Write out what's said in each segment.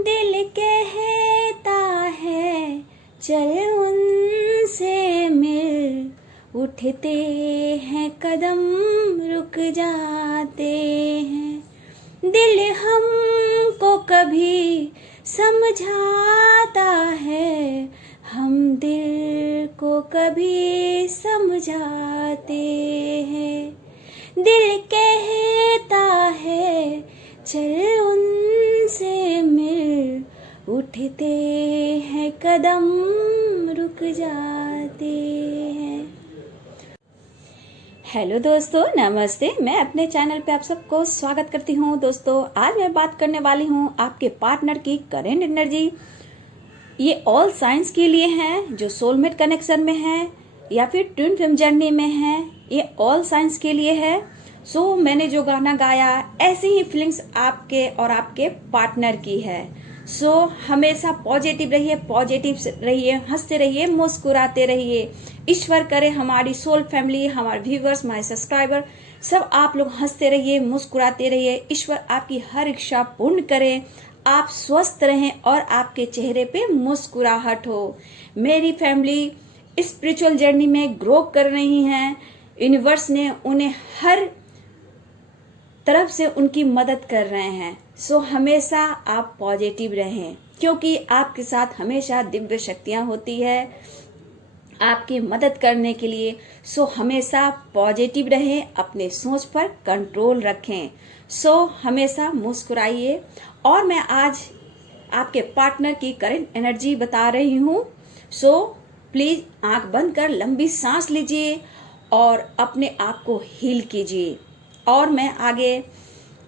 दिल कहता है चल उनसे मिल, उठते हैं कदम रुक जाते हैं। दिल हमको कभी समझाता है, हम दिल को कभी समझाते हैं। दिल कहता है चल उनसे मिल, उठते हैं कदम रुक जाते हैं। हेलो दोस्तों, नमस्ते। मैं अपने चैनल पे आप सबको स्वागत करती हूँ। दोस्तों, आज मैं बात करने वाली हूँ आपके पार्टनर की करेंट एनर्जी। ये ऑल साइंस के लिए है, जो सोलमेट कनेक्शन में है या फिर ट्विन फ्लेम जर्नी में है। ये ऑल साइंस के लिए है। सो मैंने जो गाना गाया, ऐसी ही फीलिंग्स आपके और आपके पार्टनर की है। सो हमेशा पॉजिटिव रहिए, हंसते रहिए, मुस्कुराते रहिए। ईश्वर करे हमारी सोल फैमिली, हमारे व्यूवर्स, हमारे सब्सक्राइबर, सब आप लोग हंसते रहिए, मुस्कुराते रहिए। ईश्वर आपकी हर इच्छा पूर्ण करे, आप स्वस्थ रहें और आपके चेहरे पे मुस्कुराहट हो। मेरी फैमिली स्पिरिचुअल जर्नी में ग्रो कर रही है। यूनिवर्स ने उन्हें हर तरफ से उनकी मदद कर रहे हैं। सो हमेशा आप पॉजिटिव रहें, क्योंकि आपके साथ हमेशा दिव्य शक्तियां होती है आपकी मदद करने के लिए। सो हमेशा पॉजिटिव रहें, अपने सोच पर कंट्रोल रखें। सो हमेशा मुस्कुराइए। और मैं आज आपके पार्टनर की करंट एनर्जी बता रही हूँ। सो प्लीज आंख बंद कर लंबी सांस लीजिए और अपने आप को हील कीजिए। और मैं आगे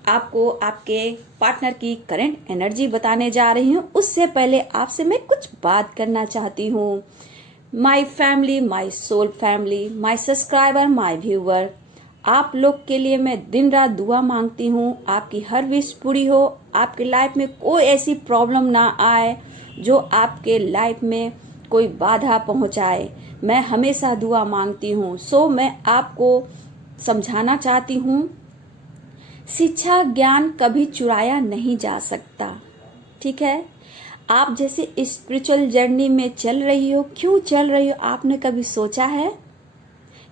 आपको आपके पार्टनर की करंट एनर्जी बताने जा रही हूँ। उससे पहले आपसे मैं कुछ बात करना चाहती हूँ। My family, my soul family, my subscriber, my viewer, आप लोग के लिए मैं दिन रात दुआ मांगती हूँ। आपकी हर विश पूरी हो, आपके लाइफ में कोई ऐसी प्रॉब्लम ना आए जो आपके लाइफ में कोई बाधा पहुंचाए। मैं हमेशा दुआ मांगती हूँ। सो मैं आपको समझाना चाहती हूँ, शिक्षा ज्ञान कभी चुराया नहीं जा सकता। ठीक है, आप जैसे स्पिरिचुअल जर्नी में चल रही हो, क्यों चल रही हो, आपने कभी सोचा है?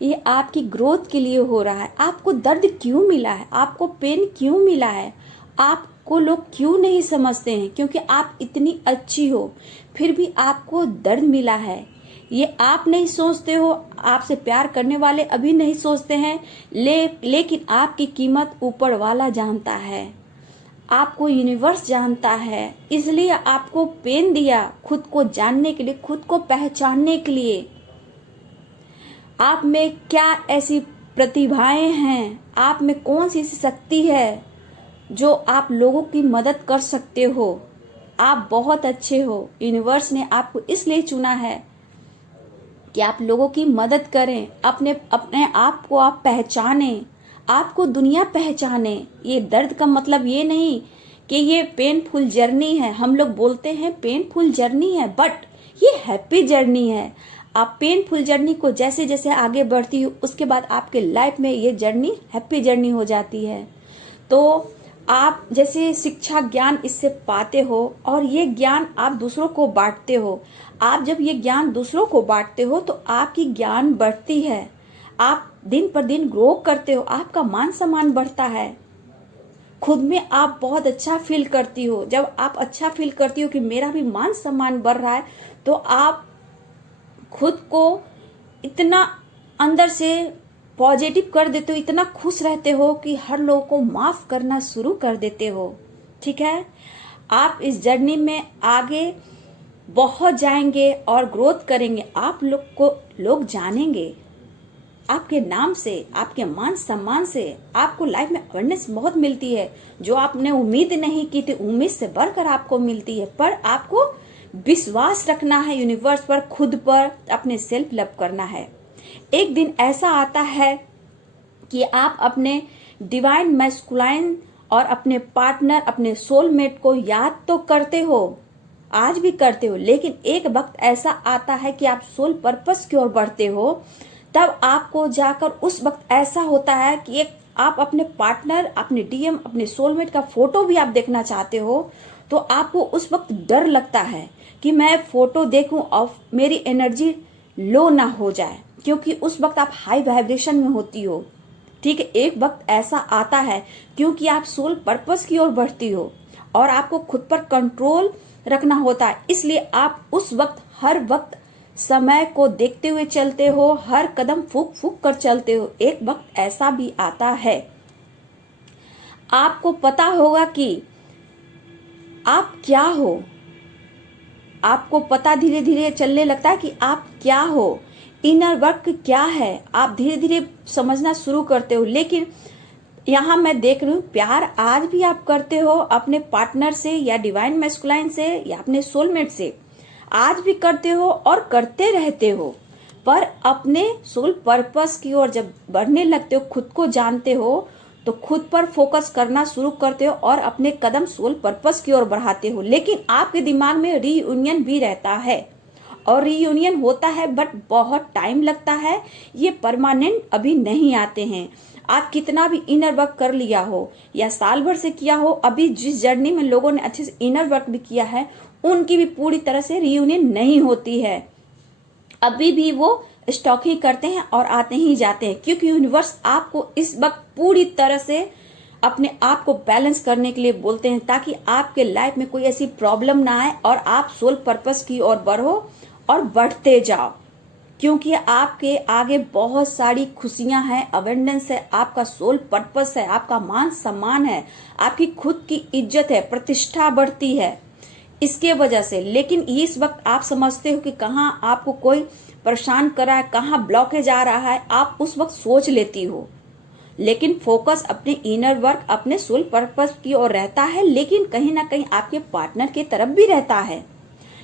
ये आपकी ग्रोथ के लिए हो रहा है। आपको दर्द क्यों मिला है, आपको पेन क्यों मिला है, आपको लोग क्यों नहीं समझते हैं? क्योंकि आप इतनी अच्छी हो, फिर भी आपको दर्द मिला है। ये आप नहीं सोचते हो, आपसे प्यार करने वाले अभी नहीं सोचते हैं, लेकिन आपकी कीमत ऊपर वाला जानता है, आपको यूनिवर्स जानता है। इसलिए आपको पेन दिया, खुद को जानने के लिए, खुद को पहचानने के लिए। आप में क्या ऐसी प्रतिभाएं हैं, आप में कौन सी ऐसी शक्ति है जो आप लोगों की मदद कर सकते हो। आप बहुत अच्छे हो। यूनिवर्स ने आपको इसलिए चुना है कि आप लोगों की मदद करें, अपने आप को आप पहचाने, आपको दुनिया पहचाने। ये दर्द का मतलब ये नहीं कि ये पेनफुल जर्नी है। हम लोग बोलते हैं पेनफुल जर्नी है, बट ये हैप्पी जर्नी है। आप पेनफुल जर्नी को जैसे जैसे आगे बढ़ती हो, उसके बाद आपके लाइफ में ये जर्नी हैप्पी जर्नी हो जाती है। तो आप जैसे शिक्षा ज्ञान इससे पाते हो और ये ज्ञान आप दूसरों को बांटते हो। आप जब ये ज्ञान दूसरों को बांटते हो तो आपकी ज्ञान बढ़ती है, आप दिन पर दिन ग्रो करते हो, आपका मान सम्मान बढ़ता है। खुद में आप बहुत अच्छा फील करती हो। जब आप अच्छा फील करती हो कि मेरा भी मान सम्मान बढ़ रहा है, तो आप खुद को इतना अंदर से पॉजिटिव कर देते हो, इतना खुश रहते हो कि हर लोगों को माफ करना शुरू कर देते हो। ठीक है, आप इस जर्नी में आगे बहुत जाएंगे और ग्रोथ करेंगे। आप लोग को लोग जानेंगे आपके नाम से, आपके मान सम्मान से। आपको लाइफ में अवेयरनेस बहुत मिलती है, जो आपने उम्मीद नहीं की थी, उम्मीद से बढ़कर आपको मिलती है। पर आपको विश्वास रखना है यूनिवर्स पर, खुद पर, अपने सेल्फ लव करना है। एक दिन ऐसा आता है कि आप अपने डिवाइन मैस्कुलाइन और अपने पार्टनर, अपने सोलमेट को याद तो करते हो, आज भी करते हो, लेकिन एक वक्त ऐसा आता है कि आप सोल पर्पस की ओर बढ़ते हो। तब आपको जाकर उस वक्त ऐसा होता है कि एक आप अपने पार्टनर, अपने डीएम, अपने सोलमेट का फोटो भी आप देखना चाहते हो, तो आपको उस वक्त डर लगता है कि मैं फोटो देखूं और मेरी एनर्जी लो ना हो जाए, क्योंकि उस वक्त आप हाई वाइब्रेशन में होती हो। ठीक है, एक वक्त ऐसा आता है क्योंकि आप सोल पर्पस की ओर बढ़ती हो और आपको खुद पर कंट्रोल रखना होता है, इसलिए आप उस वक्त हर वक्त समय को देखते हुए चलते हो, हर कदम फूक फूक कर चलते हो। एक वक्त ऐसा भी आता है, आपको पता होगा कि आप क्या हो, आपको पता धीरे धीरे चलने लगता है कि आप क्या हो, इनर वर्क क्या है, आप धीरे धीरे समझना शुरू करते हो। लेकिन यहाँ मैं देख रही हूँ प्यार आज भी आप करते हो अपने पार्टनर से या डिवाइन मैस्कुलाइन से या अपने सोलमेट से, आज भी करते हो और करते रहते हो। पर अपने सोल पर्पस की ओर जब बढ़ने लगते हो, खुद को जानते हो, तो खुद पर फोकस करना शुरू करते हो और अपने कदम सोल पर्पस की ओर बढ़ाते हो। लेकिन आपके दिमाग में रीयूनियन भी रहता है और रीयूनियन होता है, बट बहुत टाइम लगता है, ये परमानेंट अभी नहीं आते हैं। आप कितना भी इनर वर्क कर लिया हो या साल भर से किया हो, अभी जिस जर्नी में लोगों ने अच्छे से इनर वर्क भी किया है, उनकी भी पूरी तरह से रीयूनियन नहीं होती है। अभी भी वो स्टॉक ही करते हैं और आते ही जाते हैं, क्योंकि यूनिवर्स आपको इस वक्त पूरी तरह से अपने आप को बैलेंस करने के लिए बोलते हैं, ताकि आपके लाइफ में कोई ऐसी प्रॉब्लम ना आए और आप सोल पर्पस की ओर बढ़ो और बढ़ते जाओ। क्योंकि आपके आगे बहुत सारी खुशियां हैं, अवेंडेंस है, आपका सोल पर्पस है, आपका मान सम्मान है, आपकी खुद की इज्जत है, प्रतिष्ठा बढ़ती है इसके वजह से। लेकिन इस वक्त आप समझते हो कि कहाँ आपको कोई परेशान कर रहा है, कहाँ ब्लॉकेज आ रहा है, आप उस वक्त सोच लेती हो। लेकिन फोकस अपने इनर वर्क, अपने सोल पर्पस की ओर रहता है, लेकिन कहीं ना कहीं आपके पार्टनर की तरफ भी रहता है।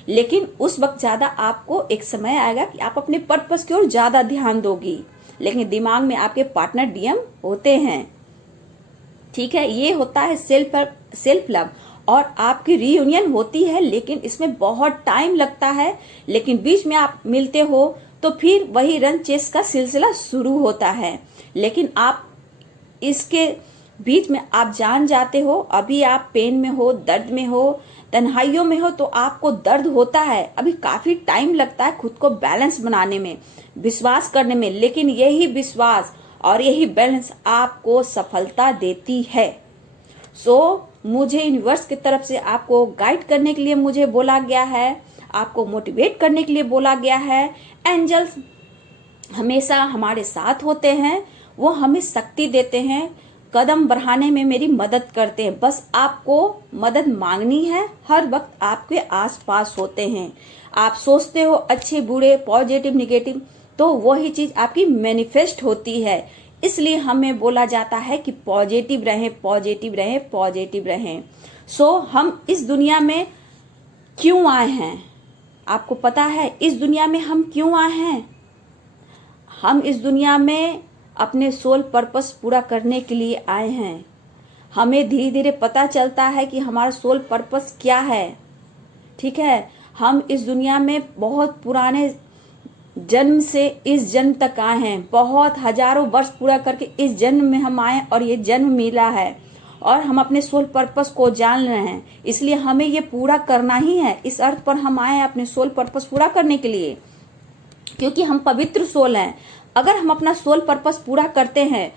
लेकिन उस वक्त ज्यादा आपको एक समय आएगा कि आप अपने पर्पस की ओर ज्यादा ध्यान दोगी, लेकिन दिमाग में आपके पार्टनर डीएम होते हैं। ठीक है, ये होता है सेल्फ लव और आपकी रीयूनियन होती है, लेकिन इसमें बहुत टाइम लगता है। लेकिन बीच में आप मिलते हो तो फिर वही रन चेस का सिलसिला शुरू होता है। लेकिन आप इसके बीच में आप जान जाते हो, अभी आप पेन में हो, दर्द में हो, तन्हाइयों में हो, तो आपको दर्द होता है, अभी काफी टाइम लगता है खुद को बैलेंस बनाने में, विश्वास करने में। लेकिन यही विश्वास और यही बैलेंस आपको सफलता देती है। मुझे यूनिवर्स की तरफ से आपको गाइड करने के लिए मुझे बोला गया है, आपको मोटिवेट करने के लिए बोला गया है। एंजल्स हमेशा हमारे साथ होते हैं, वो हमें शक्ति देते हैं, कदम बढ़ाने में मेरी मदद करते हैं। बस आपको मदद मांगनी है, हर वक्त आपके आसपास होते हैं। आप सोचते हो अच्छे बुरे, पॉजिटिव निगेटिव, तो वही चीज आपकी मैनिफेस्ट होती है। इसलिए हमें बोला जाता है कि पॉजिटिव रहें, पॉजिटिव रहें, पॉजिटिव रहें। हम इस दुनिया में क्यों आए हैं? आपको पता है इस दुनिया में हम क्यों आए हैं? हम इस दुनिया में अपने सोल पर्पस पूरा करने के लिए आए हैं। हमें धीरे धीरे पता चलता है कि हमारा सोल पर्पस क्या है। ठीक है, हम इस दुनिया में बहुत पुराने जन्म से इस जन्म तक आए हैं, बहुत हजारों वर्ष पूरा करके इस जन्म में हम आए और ये जन्म मिला है और हम अपने सोल पर्पस को जान रहे हैं। इसलिए हमें ये पूरा करना ही है। इस अर्थ पर हम आए हैं अपने सोल पर्पस पूरा करने के लिए, क्योंकि हम पवित्र सोल हैं। अगर हम अपना सोल पर्पस पूरा करते हैं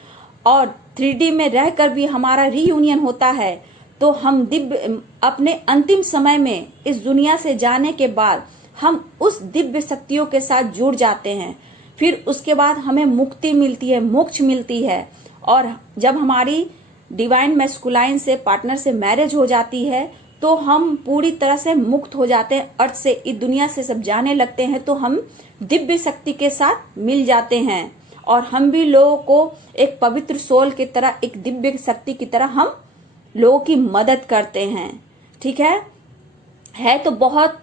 और 3D में रहकर भी हमारा रीयूनियन होता है, तो हम दिव्य अपने अंतिम समय में इस दुनिया से जाने के बाद हम उस दिव्य शक्तियों के साथ जुड़ जाते हैं। फिर उसके बाद हमें मुक्ति मिलती है, मोक्ष मिलती है। और जब हमारी डिवाइन मैस्कुलाइन से पार्टनर से मैरिज हो जाती है, तो हम पूरी तरह से मुक्त हो जाते हैं अर्थ से, इस दुनिया से सब जाने लगते हैं। तो हम दिव्य शक्ति के साथ मिल जाते हैं और हम भी लोगों को एक पवित्र सोल की तरह, एक दिव्य शक्ति की तरह हम लोगों की मदद करते हैं। ठीक है तो बहुत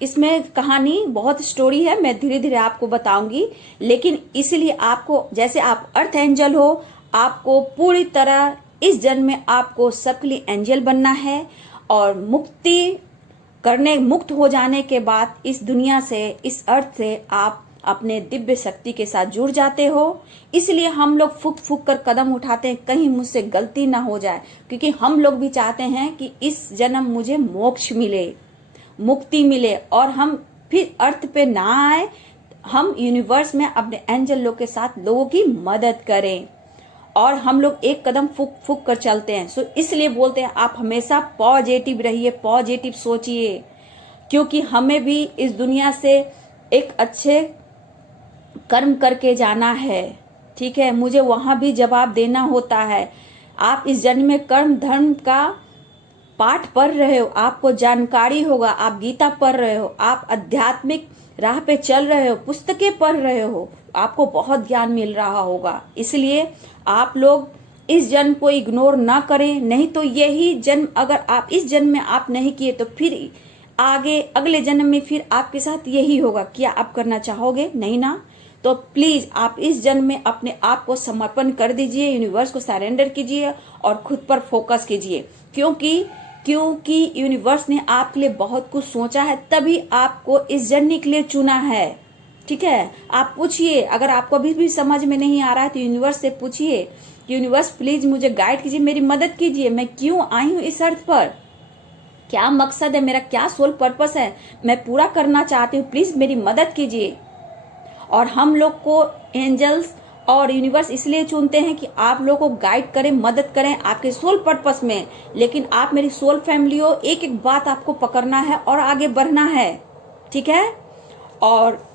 इसमें कहानी, बहुत स्टोरी है, मैं धीरे धीरे आपको बताऊंगी। लेकिन इसीलिए आपको, जैसे आप अर्थ एंजल हो, आपको पूरी तरह इस जन्म में आपको सबके लिए एंजल बनना है और मुक्त हो जाने के बाद इस दुनिया से, इस अर्थ से आप अपने दिव्य शक्ति के साथ जुड़ जाते हो। इसलिए हम लोग फूक फूक कर कदम उठाते हैं, कहीं मुझसे गलती ना हो जाए, क्योंकि हम लोग भी चाहते हैं कि इस जन्म मुझे मोक्ष मिले, मुक्ति मिले और हम फिर अर्थ पे ना आए, हम यूनिवर्स में अपने एंजल लोग के साथ लोगों की मदद करें। और हम लोग एक कदम फूक फूक कर चलते हैं। सो इसलिए बोलते हैं आप हमेशा पॉजिटिव रहिए, पॉजिटिव सोचिए, क्योंकि हमें भी इस दुनिया से एक अच्छे कर्म करके जाना है। ठीक है, मुझे वहां भी जवाब देना होता है। आप इस जन्म में कर्म धर्म का पाठ पढ़ रहे हो, आपको जानकारी होगा, आप गीता पढ़ रहे हो, आप आध्यात्मिक राह पे चल रहे हो, पुस्तकें पढ़ रहे हो, आपको बहुत ज्ञान मिल रहा होगा। इसलिए आप लोग इस जन्म को इग्नोर ना करें, नहीं तो यही जन्म अगर आप इस जन्म में आप नहीं किए तो फिर आगे अगले जन्म में फिर आपके साथ यही होगा। क्या आप करना चाहोगे? नहीं ना। तो प्लीज आप इस जन्म में अपने आप को समर्पण कर दीजिए, यूनिवर्स को सरेंडर कीजिए और खुद पर फोकस कीजिए, क्योंकि यूनिवर्स ने आपके लिए बहुत कुछ सोचा है, तभी आपको इस जर्नी के लिए चुना है। ठीक है, आप पूछिए, अगर आपको अभी भी समझ में नहीं आ रहा है तो यूनिवर्स से पूछिए, यूनिवर्स प्लीज मुझे गाइड कीजिए, मेरी मदद कीजिए, मैं क्यों आई हूँ इस अर्थ पर, क्या मकसद है मेरा, क्या सोल पर्पस है, मैं पूरा करना चाहती हूँ, प्लीज मेरी मदद कीजिए। और हम लोग को एंजल्स और यूनिवर्स इसलिए चुनते हैं कि आप लोगों को गाइड करें, मदद करें आपके सोल पर्पस में। लेकिन आप मेरी सोल फैमिली हो, एक एक बात आपको पकड़ना है और आगे बढ़ना है। ठीक है, और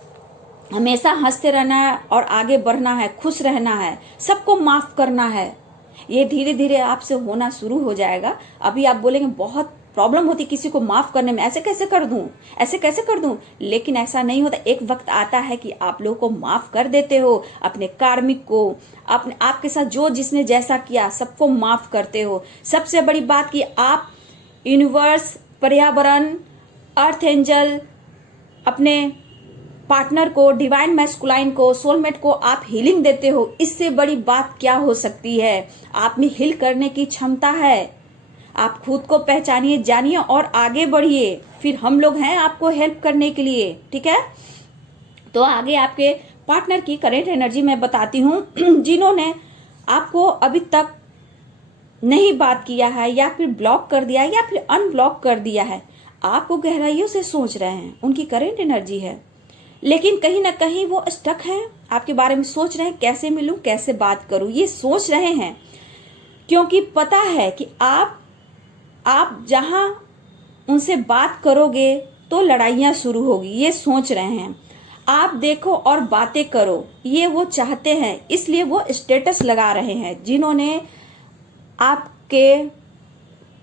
हमेशा हंसते रहना है और आगे बढ़ना है, खुश रहना है, सबको माफ करना है। ये धीरे धीरे आपसे होना शुरू हो जाएगा। अभी आप बोलेंगे बहुत प्रॉब्लम होती किसी को माफ करने में, ऐसे कैसे कर दूं, ऐसे कैसे कर दूं, लेकिन ऐसा नहीं होता। एक वक्त आता है कि आप लोगों को माफ कर देते हो, अपने कार्मिक को, अपने आपके साथ जो जिसने जैसा किया सबको माफ करते हो। सबसे बड़ी बात कि आप यूनिवर्स, पर्यावरण, अर्थ एंजल, अपने पार्टनर को, डिवाइन मैस्कुलाइन को, सोलमेट को आप हीलिंग देते हो। इससे बड़ी बात क्या हो सकती है? आप में हील करने की क्षमता है। आप खुद को पहचानिए, जानिए और आगे बढ़िए, फिर हम लोग हैं आपको हेल्प करने के लिए। ठीक है, तो आगे आपके पार्टनर की करेंट एनर्जी मैं बताती हूँ। जिन्होंने आपको अभी तक नहीं बात किया है या फिर ब्लॉक कर दिया या फिर अनब्लॉक कर दिया है, आपको गहराइयों से सोच रहे हैं, उनकी करेंट एनर्जी है, लेकिन कहीं ना कहीं वो स्टक है, आपके बारे में सोच रहे हैं, कैसे मिलूं, कैसे बात करूं, ये सोच रहे हैं। क्योंकि पता है कि आप जहां उनसे बात करोगे तो लड़ाइयां शुरू होगी, ये सोच रहे हैं। आप देखो और बातें करो, ये वो चाहते हैं, इसलिए वो स्टेटस लगा रहे हैं। जिन्होंने आपके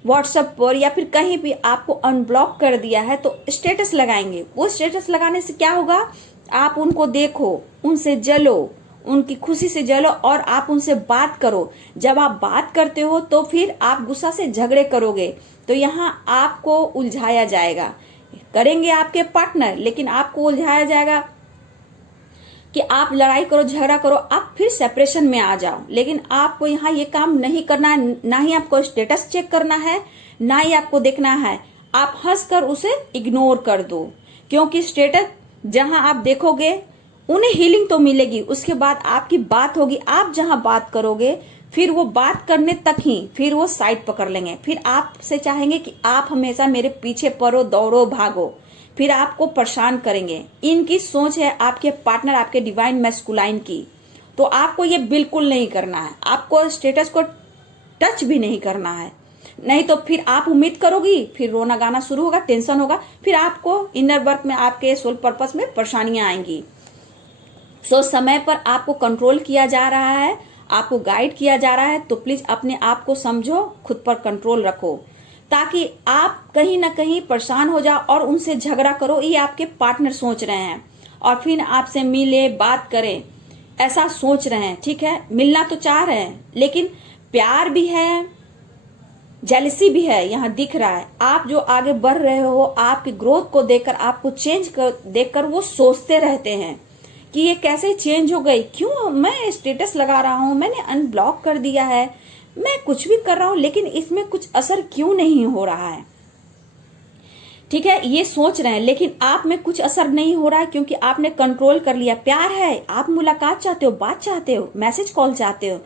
व्हाट्सएप पर या फिर कहीं भी आपको अनब्लॉक कर दिया है तो स्टेटस लगाएंगे। वो स्टेटस लगाने से क्या होगा? आप उनको देखो, उनसे जलो, उनकी खुशी से जलो और आप उनसे बात करो। जब आप बात करते हो तो फिर आप गुस्सा से झगड़े करोगे, तो यहाँ आपको उलझाया जाएगा। करेंगे आपके पार्टनर, लेकिन आपको उलझाया जाएगा कि आप लड़ाई करो, झगड़ा करो, आप फिर सेपरेशन में आ जाओ। लेकिन आपको यहाँ ये काम नहीं करना है, ना ही आपको स्टेटस चेक करना है, ना ही आपको देखना है। आप हंसकर उसे इग्नोर कर दो, क्योंकि स्टेटस जहां आप देखोगे उन्हें हीलिंग तो मिलेगी, उसके बाद आपकी बात होगी। आप जहां बात करोगे फिर वो बात करने तक ही, फिर वो साइड पकड़ लेंगे, फिर आपसे चाहेंगे कि आप हमेशा मेरे पीछे पड़ो, दौड़ो, भागो, फिर आपको परेशान करेंगे। इनकी सोच है आपके पार्टनर, आपके डिवाइन मैस्कुलाइन की। तो आपको ये बिल्कुल नहीं करना है, आपको स्टेटस को टच भी नहीं करना है, नहीं तो फिर आप उम्मीद करोगी, फिर रोना गाना शुरू होगा, टेंशन होगा, फिर आपको इनर वर्क में, आपके सोल पर्पस में परेशानियां आएंगी। सो समय पर आपको कंट्रोल किया जा रहा है, आपको गाइड किया जा रहा है, तो प्लीज अपने आप को समझो, खुद पर कंट्रोल रखो, ताकि आप कहीं ना कहीं परेशान हो जाओ और उनसे झगड़ा करो। ये आपके पार्टनर सोच रहे हैं और फिर आपसे मिले, बात करें, ऐसा सोच रहे हैं। ठीक है, मिलना तो चाह रहे हैं, लेकिन प्यार भी है, जेलसी भी है, यहाँ दिख रहा है। आप जो आगे बढ़ रहे हो, आपकी ग्रोथ को देखकर, आपको देखकर वो सोचते रहते हैं कि ये कैसे चेंज हो गई, क्यों मैं स्टेटस लगा रहा हूँ, मैंने अनब्लॉक कर दिया है, मैं कुछ भी कर रहा हूँ, लेकिन इसमें कुछ असर क्यों नहीं हो रहा है। ठीक है, ये सोच रहे हैं, लेकिन आप में कुछ असर नहीं हो रहा है क्योंकि आपने कंट्रोल कर लिया। प्यार है, आप मुलाकात चाहते हो, बात चाहते हो, मैसेज कॉल चाहते हो,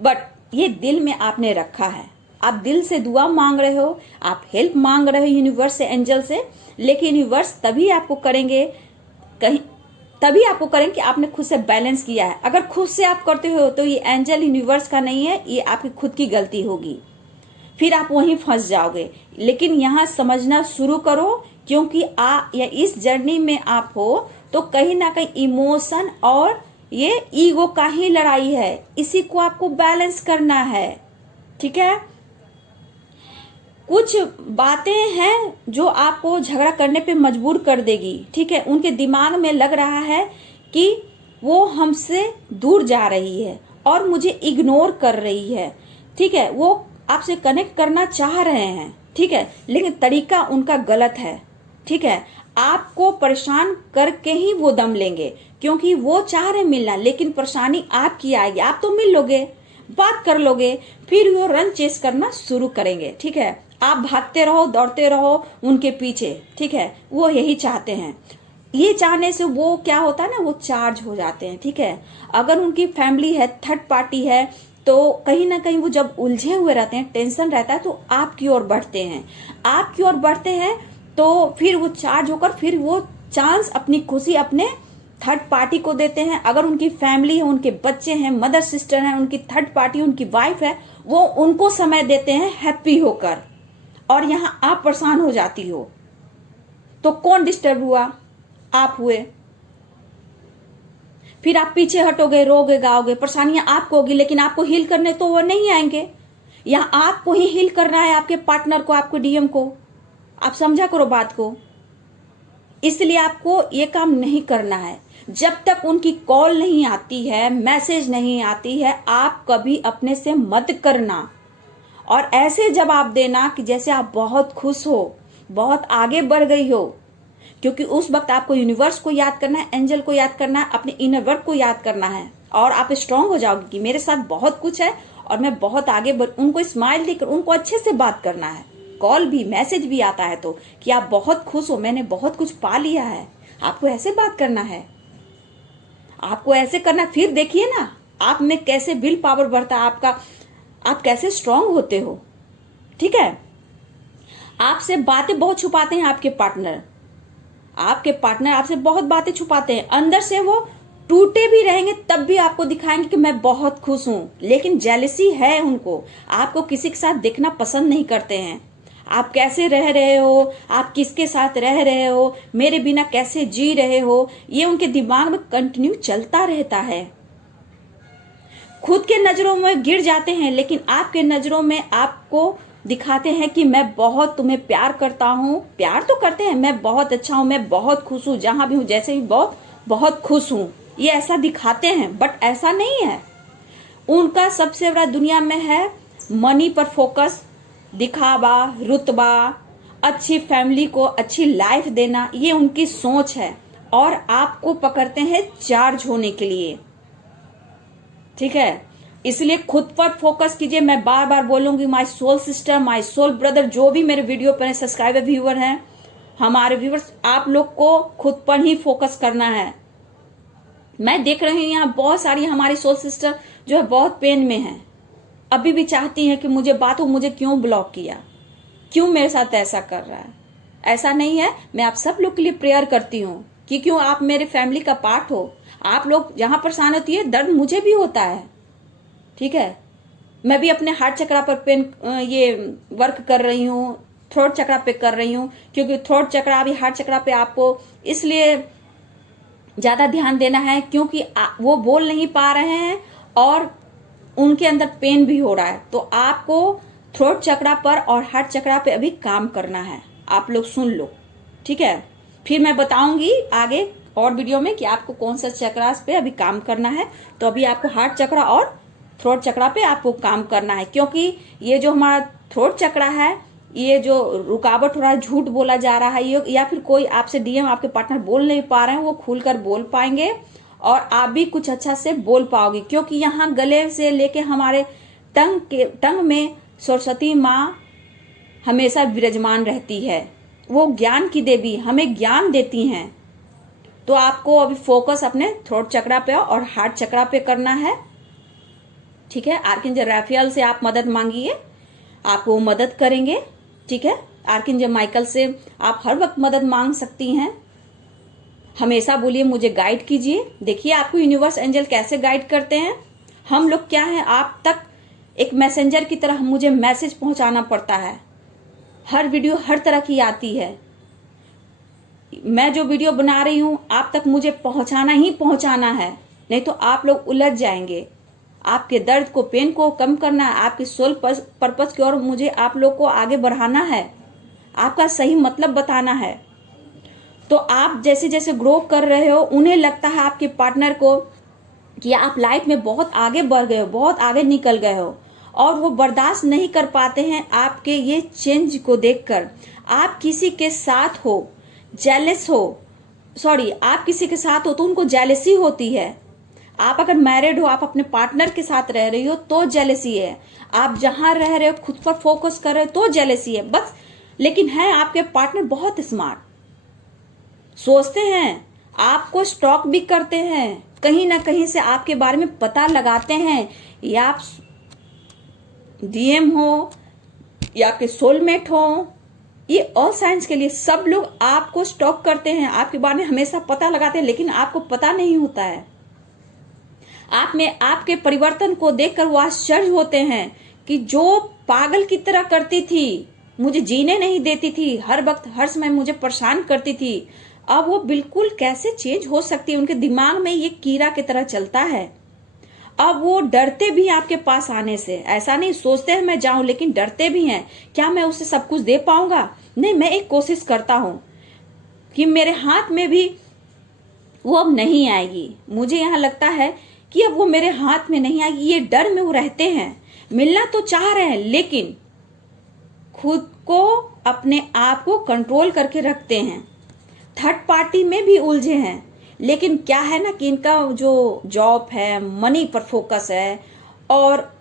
बट ये दिल में आपने रखा है। आप दिल से दुआ मांग रहे हो, आप हेल्प मांग रहे हो यूनिवर्स से, एंजल से, लेकिन यूनिवर्स तभी आपको करेंगे कि आपने खुद से बैलेंस किया है। अगर खुद से आप करते हो तो ये एंजल यूनिवर्स का नहीं है, ये आपकी खुद की गलती होगी, फिर आप वहीं फंस जाओगे। लेकिन यहाँ समझना शुरू करो, क्योंकि या इस जर्नी में आप हो तो कहीं ना कहीं इमोशन और ये ईगो का ही लड़ाई है, इसी को आपको बैलेंस करना है। ठीक है, कुछ बातें हैं जो आपको झगड़ा करने पे मजबूर कर देगी। ठीक है, उनके दिमाग में लग रहा है कि वो हमसे दूर जा रही है और मुझे इग्नोर कर रही है। ठीक है, वो आपसे कनेक्ट करना चाह रहे हैं, ठीक है, लेकिन तरीका उनका गलत है। ठीक है, आपको परेशान करके ही वो दम लेंगे, क्योंकि वो चाह रहे मिलना, लेकिन परेशानी आपकी आएगी। आप तो मिल लोगे, बात कर लोगे, फिर वो रन चेस करना शुरू करेंगे। ठीक है, आप भागते रहो, दौड़ते रहो उनके पीछे। ठीक है, वो यही चाहते हैं। ये चाहने से वो क्या होता है ना, वो चार्ज हो जाते हैं। ठीक है, अगर उनकी फैमिली है, थर्ड पार्टी है, तो कहीं ना कहीं वो जब उलझे हुए रहते हैं, टेंशन रहता है, तो आपकी ओर बढ़ते हैं। आपकी ओर बढ़ते हैं तो फिर वो चार्ज होकर फिर वो चांस अपनी खुशी अपने थर्ड पार्टी को देते हैं। अगर उनकी फैमिली है, उनके बच्चे हैं, मदर सिस्टर हैं, उनकी थर्ड पार्टी, उनकी वाइफ है, वो उनको समय देते हैं हैप्पी होकर, और यहाँ आप परेशान हो जाती हो। तो कौन डिस्टर्ब हुआ? आप हुए। फिर आप पीछे हटोगे, रोगे, गाओगे, परेशानियां आपको होगी, लेकिन आपको हील करने तो वो नहीं आएंगे। यहाँ आपको ही हील करना है, आपके पार्टनर को, आपके डीएम को। आप समझा करो बात को। इसलिए आपको ये काम नहीं करना है। जब तक उनकी कॉल नहीं आती है, मैसेज नहीं आती है, आप कभी अपने से मत करना। और ऐसे जवाब देना कि जैसे आप बहुत खुश हो, बहुत आगे बढ़ गई हो, क्योंकि उस वक्त आपको यूनिवर्स को याद करना है, एंजल को याद करना है, अपने इनर वर्क को याद करना है, और आप स्ट्रांग हो जाओगे कि मेरे साथ बहुत कुछ है और मैं बहुत आगे बढ़। उनको स्माइल देकर उनको अच्छे से बात करना है। कॉल भी, मैसेज भी आता है तो कि आप बहुत खुश हो, मैंने बहुत कुछ पा लिया है, आपको ऐसे बात करना है, आपको ऐसे करना। फिर देखिए ना आप में कैसे विल पावर बढ़ता है आपका, आप कैसे स्ट्रांग होते हो। ठीक है, आपसे बातें बहुत छुपाते हैं आपके पार्टनर आपसे बहुत बातें छुपाते हैं। अंदर से वो टूटे भी रहेंगे तब भी आपको दिखाएंगे कि मैं बहुत खुश हूं, लेकिन जेलसी है उनको। आपको किसी के साथ देखना पसंद नहीं करते हैं। आप कैसे रह रहे हो, आप किसके साथ रह रहे हो, मेरे बिना कैसे जी रहे हो, ये उनके दिमाग में कंटिन्यू चलता रहता है। खुद के नजरों में गिर जाते हैं, लेकिन आपके नजरों में आपको दिखाते हैं कि मैं बहुत तुम्हें प्यार करता हूँ। प्यार तो करते हैं, मैं बहुत अच्छा हूँ, मैं बहुत खुश हूँ, जहां भी हूँ, जैसे भी बहुत बहुत खुश हूँ, ये ऐसा दिखाते हैं, बट ऐसा नहीं है। उनका सबसे बड़ा दुनिया में है मनी पर फोकस, दिखावा, रुतबा, अच्छी फैमिली को अच्छी लाइफ देना, ये उनकी सोच है। और आपको पकड़ते हैं चार्ज होने के लिए। ठीक है, इसलिए खुद पर फोकस कीजिए। मैं बार बार बोलूंगी, my soul sister, my soul brother, जो भी मेरे वीडियो पर सब्सक्राइबर व्यूअर हैं, हमारे व्यूअर्स, आप लोग को खुद पर ही फोकस करना है। मैं देख रही हूँ यहाँ बहुत सारी हमारी सोल सिस्टर जो है बहुत पेन में है, अभी भी चाहती हैं कि मुझे बात हो, मुझे क्यों ब्लॉक किया, क्यों मेरे साथ ऐसा कर रहा है। ऐसा नहीं है, मैं आप सब लोग के लिए प्रेयर करती हूँ कि क्यों आप मेरे फैमिली का पार्ट हो। आप लोग जहां परेशान होती है, दर्द मुझे भी होता है। ठीक है, मैं भी अपने हार्ट चक्रा पर पेन ये वर्क कर रही हूँ, थ्रोट चक्रा पे कर रही हूँ, क्योंकि थ्रोट चक्रा अभी हार्ट चक्रा पे आपको इसलिए ज्यादा ध्यान देना है क्योंकि वो बोल नहीं पा रहे हैं और उनके अंदर पेन भी हो रहा है। तो आपको थ्रोट चक्रा पर और हार्ट चक्रा पे अभी काम करना है। आप लोग सुन लो, ठीक है। फिर मैं बताऊंगी आगे और वीडियो में कि आपको कौन सा चक्रा पे अभी काम करना है। तो अभी आपको हार्ट चक्रा और थ्रोट चक्रा पे आपको काम करना है, क्योंकि ये जो हमारा थ्रोट चक्रा है, ये जो रुकावट हो रहा है, झूठ बोला जा रहा है, ये या फिर कोई आपसे डीएम आपके पार्टनर बोल नहीं पा रहे हैं, वो खुलकर बोल पाएंगे और आप भी कुछ अच्छा से बोल पाओगे। क्योंकि यहाँ गले से लेके हमारे टंग में सरस्वती माँ हमेशा विराजमान रहती है। वो ज्ञान की देवी हमें ज्ञान देती हैं। तो आपको अभी फोकस अपने थ्रोट चक्रा पे और हार्ट चक्रा पे करना है। ठीक है, आर्कएंजल राफेल से आप मदद मांगिए, आपको वो मदद करेंगे। ठीक है, आर्कएंजल माइकल से आप हर वक्त मदद मांग सकती हैं। हमेशा बोलिए मुझे गाइड कीजिए। देखिए आपको यूनिवर्स एंजल कैसे गाइड करते हैं। हम लोग क्या है, आप तक एक मैसेंजर की तरह मुझे मैसेज पहुंचाना पड़ता है। हर वीडियो हर तरह की आती है। मैं जो वीडियो बना रही हूं आप तक मुझे पहुंचाना ही पहुंचाना है, नहीं तो आप लोग उलझ जाएंगे। आपके दर्द को, पेन को कम करना है, आपके सोल पर्पस की ओर मुझे आप लोग को आगे बढ़ाना है, आपका सही मतलब बताना है। तो आप जैसे जैसे ग्रो कर रहे हो, उन्हें लगता है आपके पार्टनर को कि आप लाइफ में बहुत आगे बढ़ गए हो, बहुत आगे निकल गए हो, और वो बर्दाश्त नहीं कर पाते हैं आपके ये चेंज को देखकर। आप किसी के साथ हो, जेलस हो, सॉरी आप किसी के साथ हो तो उनको जेलसी होती है। आप अगर मैरिड हो, आप अपने पार्टनर के साथ रह रही हो तो जेलसी है। आप जहां रह रहे हो, खुद पर फोकस कर रहे हो तो जेलसी है बस। लेकिन है आपके पार्टनर बहुत स्मार्ट, सोचते हैं, आपको स्टॉक भी करते हैं, कहीं ना कहीं से आपके बारे में पता लगाते हैं। या आप डीएम हो या आपके सोलमेट हो, ये ऑल साइंस के लिए सब लोग आपको स्टॉक करते हैं, आपके बारे में हमेशा पता लगाते हैं, लेकिन आपको पता नहीं होता है। आप में आपके परिवर्तन को देखकर वो आश्चर्य होते हैं कि जो पागल की तरह करती थी, मुझे जीने नहीं देती थी, हर वक्त हर समय मुझे परेशान करती थी, अब वो बिल्कुल कैसे चेंज हो सकती है। उनके दिमाग में ये कीड़ा की तरह चलता है। अब वो डरते भी हैं आपके पास आने से। ऐसा नहीं सोचते हैं मैं जाऊं, लेकिन डरते भी हैं, क्या मैं उसे सब कुछ दे पाऊंगा। नहीं, मैं एक कोशिश करता हूं कि मेरे हाथ में भी वो अब नहीं आएगी। मुझे यहाँ लगता है कि अब वो मेरे हाथ में नहीं आएगी। ये डर में वो रहते हैं, मिलना तो चाह रहे हैं, लेकिन खुद को, अपने आप को कंट्रोल करके रखते हैं। थर्ड पार्टी में भी उलझे हैं, लेकिन क्या है ना कि इनका जो जॉब है, मनी पर फोकस है, और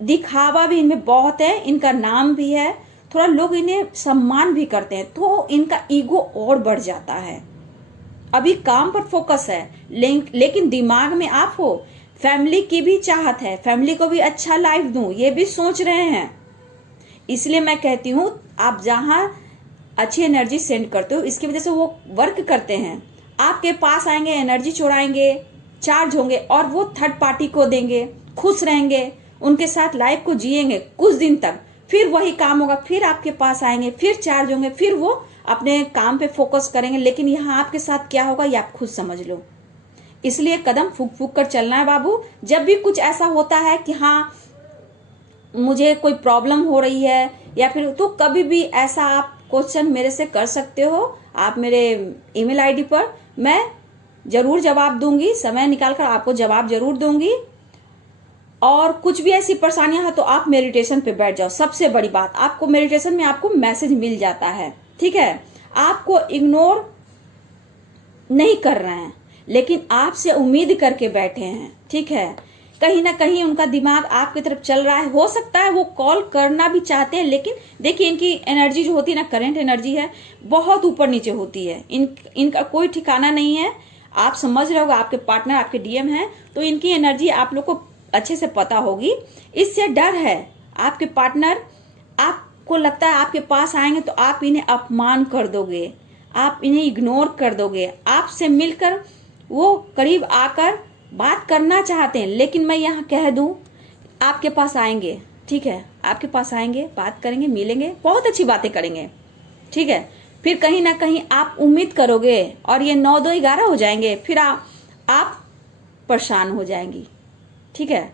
दिखावा भी इनमें बहुत है, इनका नाम भी है, थोड़ा लोग इन्हें सम्मान भी करते हैं, तो इनका ईगो और बढ़ जाता है। अभी काम पर फोकस है, लेकिन दिमाग में आप हो, फैमिली की भी चाहत है, फैमिली को भी अच्छा लाइफ दूं, ये भी सोच रहे हैं। इसलिए मैं कहती हूँ आप जहां अच्छी एनर्जी सेंड करते हो, इसकी वजह से वो वर्क करते हैं, आपके पास आएंगे, एनर्जी चुराएंगे, चार्ज होंगे, और वो थर्ड पार्टी को देंगे, खुश रहेंगे, उनके साथ लाइफ को जिएंगे कुछ दिन तक, फिर वही काम होगा, फिर आपके पास आएंगे, फिर चार्ज होंगे, फिर वो अपने काम पे फोकस करेंगे। लेकिन यहाँ आपके साथ क्या होगा ये आप खुद समझ लो। इसलिए कदम फूक फूक कर चलना है बाबू। जब भी कुछ ऐसा होता है कि हाँ मुझे कोई प्रॉब्लम हो रही है या फिर, तो कभी भी ऐसा आप क्वेश्चन मेरे से कर सकते हो। आप मेरे ईमेल आईडी पर, मैं जरूर जवाब दूंगी, समय निकालकर आपको जवाब जरूर दूंगी। और कुछ भी ऐसी परेशानियां हैं तो आप मेडिटेशन पे बैठ जाओ। सबसे बड़ी बात, आपको मेडिटेशन में आपको मैसेज मिल जाता है। ठीक है, आपको इग्नोर नहीं कर रहे हैं, लेकिन आपसे उम्मीद करके बैठे हैं। ठीक है, कहीं ना कहीं उनका दिमाग आपकी तरफ चल रहा है। हो सकता है वो कॉल करना भी चाहते हैं, लेकिन देखिए इनकी एनर्जी जो होती है ना, करंट एनर्जी है, बहुत ऊपर नीचे होती है। इनका कोई ठिकाना नहीं है। आप समझ रहे होगा, आपके पार्टनर आपके डीएम हैं, तो इनकी एनर्जी आप लोग को अच्छे से पता होगी। इससे डर है आपके पार्टनर, आपको लगता है आपके पास आएंगे तो आप इन्हें अपमान कर दोगे, आप इन्हें इग्नोर कर दोगे। आपसे मिलकर वो करीब आकर बात करना चाहते हैं, लेकिन मैं यहाँ कह दूं आपके पास आएंगे। ठीक है, आपके पास आएंगे, बात करेंगे, मिलेंगे, बहुत अच्छी बातें करेंगे। ठीक है, फिर कहीं ना कहीं आप उम्मीद करोगे और ये 9 2 11 हो जाएंगे, फिर आप परेशान हो जाएंगी। ठीक है,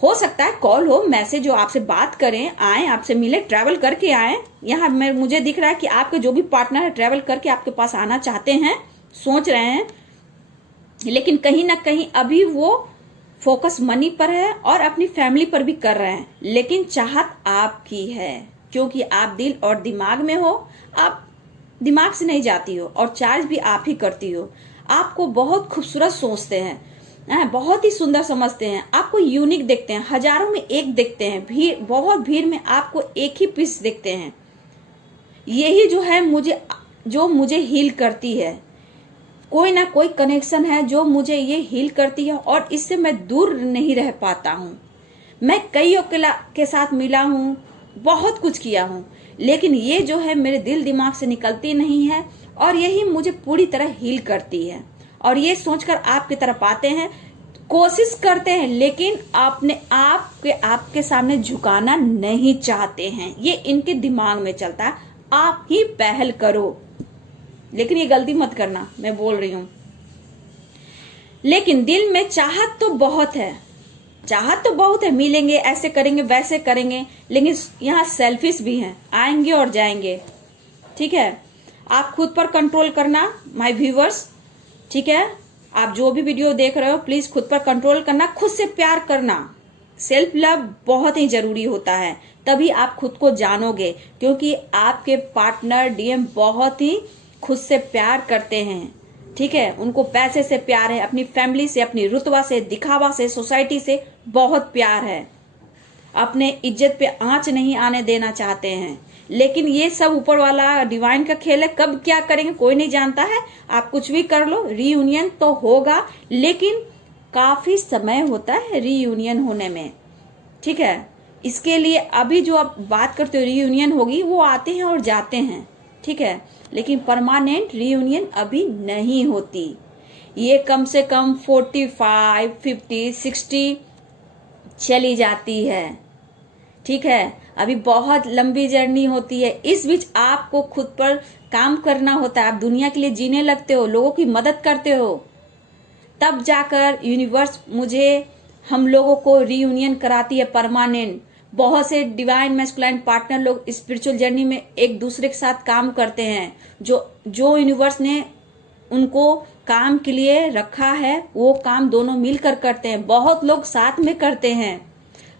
हो सकता है कॉल हो, मैसेज हो, आपसे बात करें, आए, आपसे मिले, ट्रैवल करके आए। यहाँ मुझे दिख रहा है कि आपके जो भी पार्टनर है ट्रैवल करके आपके पास आना चाहते हैं, सोच रहे हैं, लेकिन कहीं ना कहीं अभी वो फोकस मनी पर है और अपनी फैमिली पर भी कर रहे हैं। लेकिन चाहत आपकी है, क्योंकि आप दिल और दिमाग में हो, आप दिमाग से नहीं जाती हो, और चार्ज भी आप ही करती हो। आपको बहुत खूबसूरत सोचते हैं, बहुत ही सुंदर समझते हैं, आपको यूनिक देखते हैं, हजारों में एक देखते हैं, भीड़, बहुत भीड़ में आपको एक ही पीस देखते हैं। यही जो मुझे हील करती है। कोई ना कोई कनेक्शन है जो मुझे ये हील करती है और इससे मैं दूर नहीं रह पाता हूँ। मैं कईयों के साथ मिला हूँ, बहुत कुछ किया हूँ, लेकिन ये जो है मेरे दिल दिमाग से निकलती नहीं है और यही मुझे पूरी तरह हील करती है। और ये सोचकर आपकी तरफ आते हैं, कोशिश करते हैं, लेकिन आपके सामने झुकाना नहीं चाहते हैं। ये इनके दिमाग में चलता है, आप ही पहल करो। लेकिन ये गलती मत करना, मैं बोल रही हूं। लेकिन दिल में चाहत तो बहुत है, मिलेंगे, ऐसे करेंगे, वैसे करेंगे, लेकिन यहाँ सेल्फिश भी हैं, आएंगे और जाएंगे। ठीक है, आप खुद पर कंट्रोल करना माय व्यूअर्स। ठीक है, आप जो भी वीडियो देख रहे हो प्लीज खुद पर कंट्रोल करना, खुद से प्यार करना। सेल्फ लव बहुत ही जरूरी होता है, तभी आप खुद को जानोगे, क्योंकि आपके पार्टनर डीएम बहुत ही खुद से प्यार करते हैं। ठीक है, उनको पैसे से प्यार है, अपनी फैमिली से, अपनी रुतबा से, दिखावा से, सोसाइटी से बहुत प्यार है। अपने इज्जत पे आंच नहीं आने देना चाहते हैं। लेकिन ये सब ऊपर वाला डिवाइन का खेल है, कब क्या करेंगे कोई नहीं जानता है। आप कुछ भी कर लो, रीयूनियन तो होगा, लेकिन काफी समय होता है रीयूनियन होने में। ठीक है, इसके लिए अभी जो आप बात करते हो रीयूनियन होगी, वो आते हैं और जाते हैं। ठीक है, लेकिन परमानेंट रीयूनियन अभी नहीं होती। ये कम से कम 45, 50, 60 चली जाती है। ठीक है, अभी बहुत लंबी जर्नी होती है। इस बीच आपको खुद पर काम करना होता है। आप दुनिया के लिए जीने लगते हो, लोगों की मदद करते हो, तब जाकर यूनिवर्स हम लोगों को रीयूनियन कराती है परमानेंट। बहुत से डिवाइन मैस्कुलाइन पार्टनर लोग स्पिरिचुअल जर्नी में एक दूसरे के साथ काम करते हैं। जो यूनिवर्स ने उनको काम के लिए रखा है, वो काम दोनों मिलकर करते हैं। बहुत लोग साथ में करते हैं।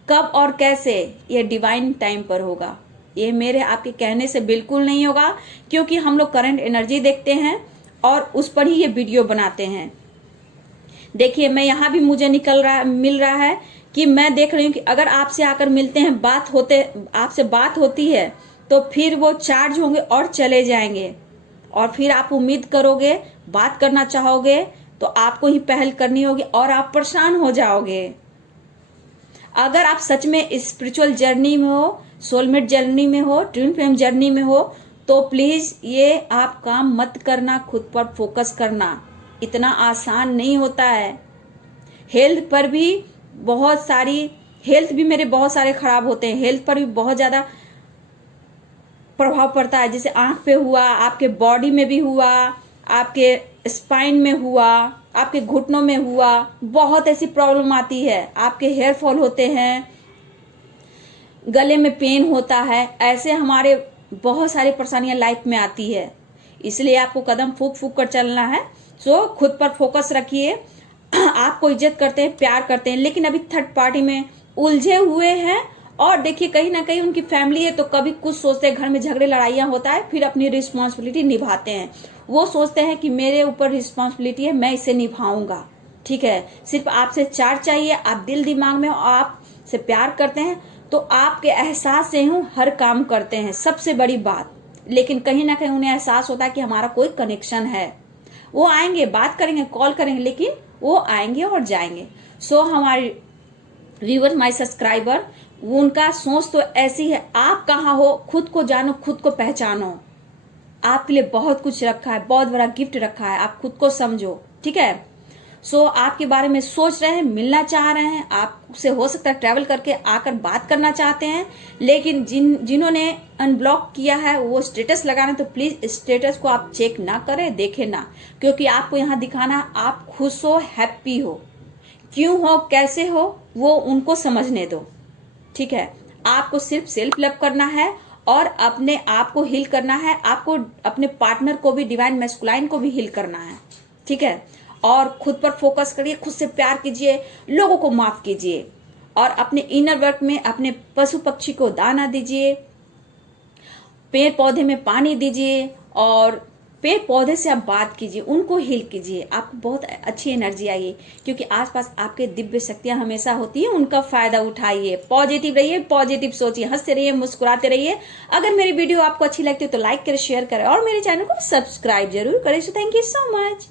कब और कैसे, ये डिवाइन टाइम पर होगा। ये मेरे आपके कहने से बिल्कुल नहीं होगा, क्योंकि हम लोग करंट एनर्जी देखते हैं और उस पर ही ये वीडियो बनाते हैं। देखिए, मैं यहाँ भी मुझे मिल रहा है कि मैं देख रही हूँ कि अगर आपसे आकर मिलते हैं, आपसे बात होती है, तो फिर वो चार्ज होंगे और चले जाएंगे। और फिर आप उम्मीद करोगे, बात करना चाहोगे, तो आपको ही पहल करनी होगी और आप परेशान हो जाओगे। अगर आप सच में स्पिरिचुअल जर्नी में हो, सोलमेट जर्नी में हो, ट्विन फ्लेम जर्नी में हो, तो प्लीज ये आप काम मत करना, खुद पर फोकस करना। इतना आसान नहीं होता है। हेल्थ भी मेरे बहुत सारे खराब होते हैं। हेल्थ पर भी बहुत ज्यादा प्रभाव पड़ता है। जैसे आंख पे हुआ, आपके बॉडी में भी हुआ, आपके स्पाइन में हुआ, आपके घुटनों में हुआ, बहुत ऐसी प्रॉब्लम आती है। आपके हेयर फॉल होते हैं, गले में पेन होता है। ऐसे हमारे बहुत सारी परेशानियां लाइफ में आती है। इसलिए आपको कदम फूक फूक कर चलना है। सो खुद पर फोकस रखिए। आपको इज्जत करते हैं, प्यार करते हैं, लेकिन अभी थर्ड पार्टी में उलझे हुए हैं। और देखिए, कहीं ना कहीं उनकी फैमिली है, तो कभी कुछ सोचते हैं, घर में झगड़े लड़ाइयां होता है, फिर अपनी रिस्पॉन्सिबिलिटी निभाते हैं। वो सोचते हैं कि मेरे ऊपर रिस्पॉन्सिबिलिटी है, मैं इसे निभाऊंगा। ठीक है, सिर्फ आपसे चार्ज चाहिए, आप दिल दिमाग में आपसे प्यार करते हैं, तो आपके एहसास से ही हर काम करते हैं, सबसे बड़ी बात। लेकिन कहीं ना कहीं उन्हें एहसास होता है कि हमारा कोई कनेक्शन है। वो आएंगे, बात करेंगे, कॉल करेंगे, लेकिन वो आएंगे और जाएंगे। सो हमारे व्यूअर, माय सब्सक्राइबर, उनका सोच तो ऐसी है। आप कहाँ हो, खुद को जानो, खुद को पहचानो। आपके लिए बहुत कुछ रखा है, बहुत बड़ा गिफ्ट रखा है, आप खुद को समझो। ठीक है, सो आपके बारे में सोच रहे हैं, मिलना चाह रहे हैं, आपसे हो सकता है ट्रैवल करके आकर बात करना चाहते हैं, लेकिन जिन्होंने अनब्लॉक किया है वो स्टेटस लगाना, तो प्लीज स्टेटस को आप चेक ना करें, देखें ना, क्योंकि आपको यहाँ दिखाना आप खुश हो, हैप्पी हो। क्यों हो, कैसे हो, वो उनको समझने दो। ठीक है, आपको सिर्फ सेल्फ लव करना है और अपने आप को हील करना है। आपको अपने पार्टनर को भी, डिवाइन मैस्कुलाइन को भी हील करना है। ठीक है, और खुद पर फोकस करिए, खुद से प्यार कीजिए, लोगों को माफ कीजिए, और अपने इनर वर्क में अपने पशु पक्षी को दाना दीजिए, पेड़ पौधे में पानी दीजिए, और पेड़ पौधे से आप बात कीजिए, उनको हील कीजिए, आपको बहुत अच्छी एनर्जी आएगी, क्योंकि आसपास आपके दिव्य शक्तियां हमेशा होती है, उनका फायदा उठाइए, पॉजिटिव रहिए, पॉजिटिव सोचिए, हंसते रहिए, मुस्कुराते रहिए। अगर मेरी वीडियो आपको अच्छी लगती है तो लाइक करें, शेयर करें और मेरे चैनल को सब्सक्राइब जरूर करें। So thank you so much.